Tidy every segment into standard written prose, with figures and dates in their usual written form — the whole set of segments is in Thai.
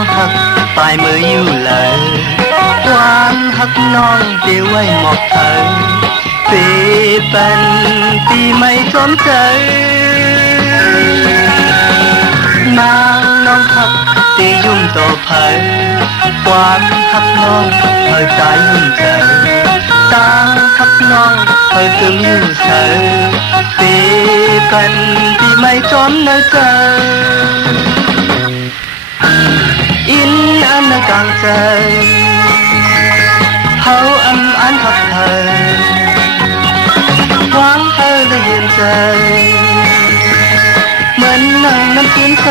องหักปลายมืออยู่เลยความหักน้องเดี๋ยวไว้หมอกเธอปีเป็นปีไม่สมใจนางน้องหักตียุ่งต่อเผยความหักน้องเผยใจยุ่งใจตาหักน้องเผยตึงอยู่เฉยปีเป็นปีไม่จอมในใจอินอันกลางใจเขาอันหักเธอหวังเธอได้ยินใจเหมือนนั่งน้ำทิ้งใจ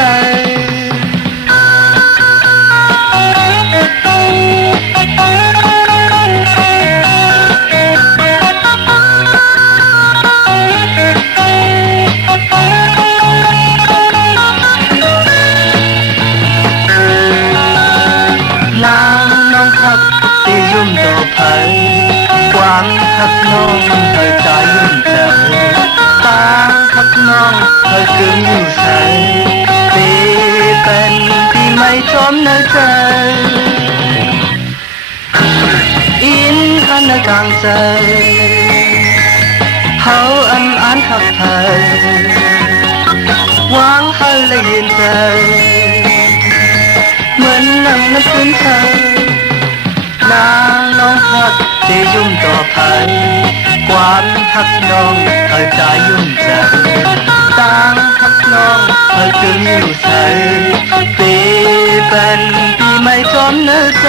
ยุ่มต่อเผยหวังหักน้องเธอใจยุ่มใจตาหักน้องเธอกึ่งอยู่ใสปีเป็นปีไม่จอมในใจอินอันกลางใจเขาอันหักเธอหวังให้ได้ยินใจเหมือนนั่งน้ำพื้นเธอนางน้องหักที่ยุ่งต่อเผยความหักน้องเธอใจยุ่งใจต่างหักน้องเธอจึงอยู่ใสปีเป็นปีไม่จอมเนื้อใจ